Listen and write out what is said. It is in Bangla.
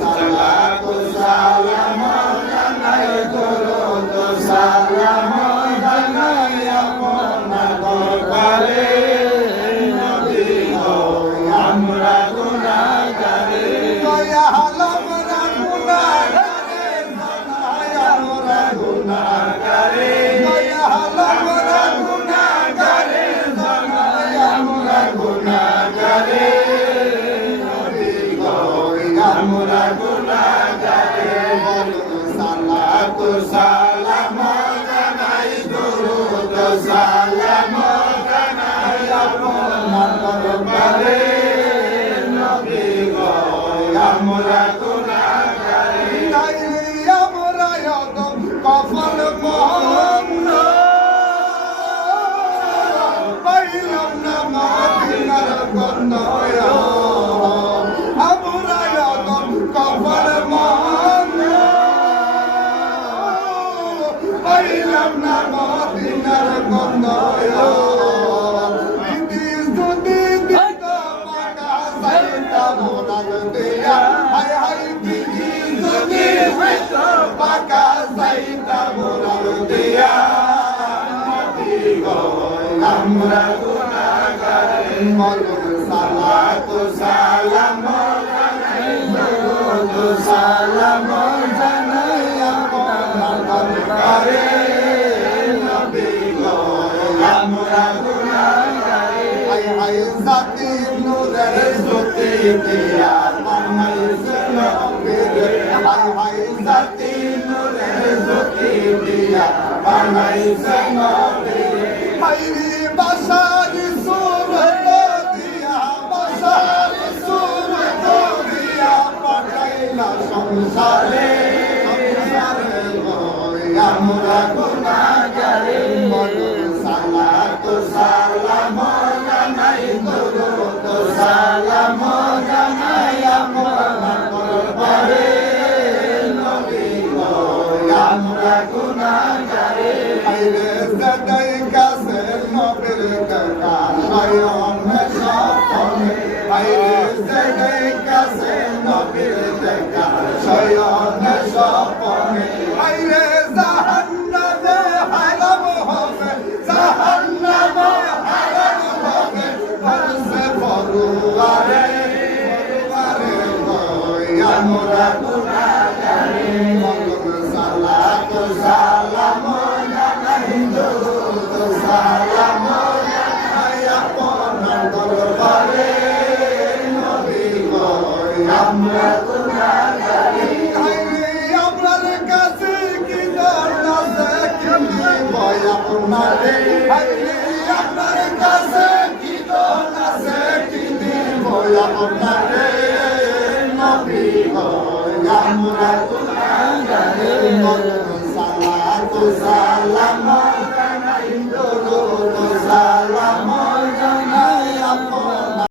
সালাতু সালাম জানাই দরুদ সালাম জানাই আপনার দরবারে নবী গো আমরা গুনাহগারে দয়া আমরা গুনাহগারে জানাই আমরা গুনাহগারে দয়া আমরা গুনাহগারে জানাই আমরা গুনাহগারে আমরা গুনাহগারে বলুন সালাতু সালাম জানাই দরুদ সালাম জানাই আপনার দরবারে নবী গো আমরা গুনাহগারে তাই আমরা একদম কফল মহম্মদ পাইলাম না মদিনার গন্ধয় পাইলাম না মদিনার গন্ধয় যদি দিত পাকা সাইতা মোরাল দিয়া হায় হায় যদি দিত পাকা সাইতা মোরাল দিয়া নবী গো আমরা গুনাহগারে বলুন সালাতু সালাম জানাই দরুদ সালাম জানাই আপনার দরবারে নবী গো আমরা গুনাহগারে হায় হায় জাতি নূরের জ্যোতি দিয়া বানাইছে নবীরে হায় হায় জাতি নূরের জ্যোতি দিয়া বানাইছে নবীরে হায়রে বাসারি সুরত দিয়া বাসারি সুরত দিয়া পাঠাইলা সংসারে আমরা গুনাহগারে বলুন সালাতু সালাম জানাই দরুদ সালাম জানাই আপনার দরবারে নবী গো আমরা গুনাহগারে হায়রে সদাই কাছে নবীর দেখা স্বয়ং স্বপ্নে হায়রে সদাই কাছে নবীর দেখা স্বয়ং স্বপ্নে হায়রে জাহান্নামে হারাম হবে জাহান্নামে হারাম হবে হরসে পরুয়ারে আমরা গুনাহগারে বলুন সালাতু সালাম জানাই দরুদ সালাম জানাই আপনার দরবারে নবী গো আমরা গুনাহগারে আপনার কাছে কি দর আছে কি ভয় আপনারে আপনার কাছে কি দর আছে কি ভয় আপনারে নবী গো আমরা গুনাহগারে বলুন সালাতু সালাম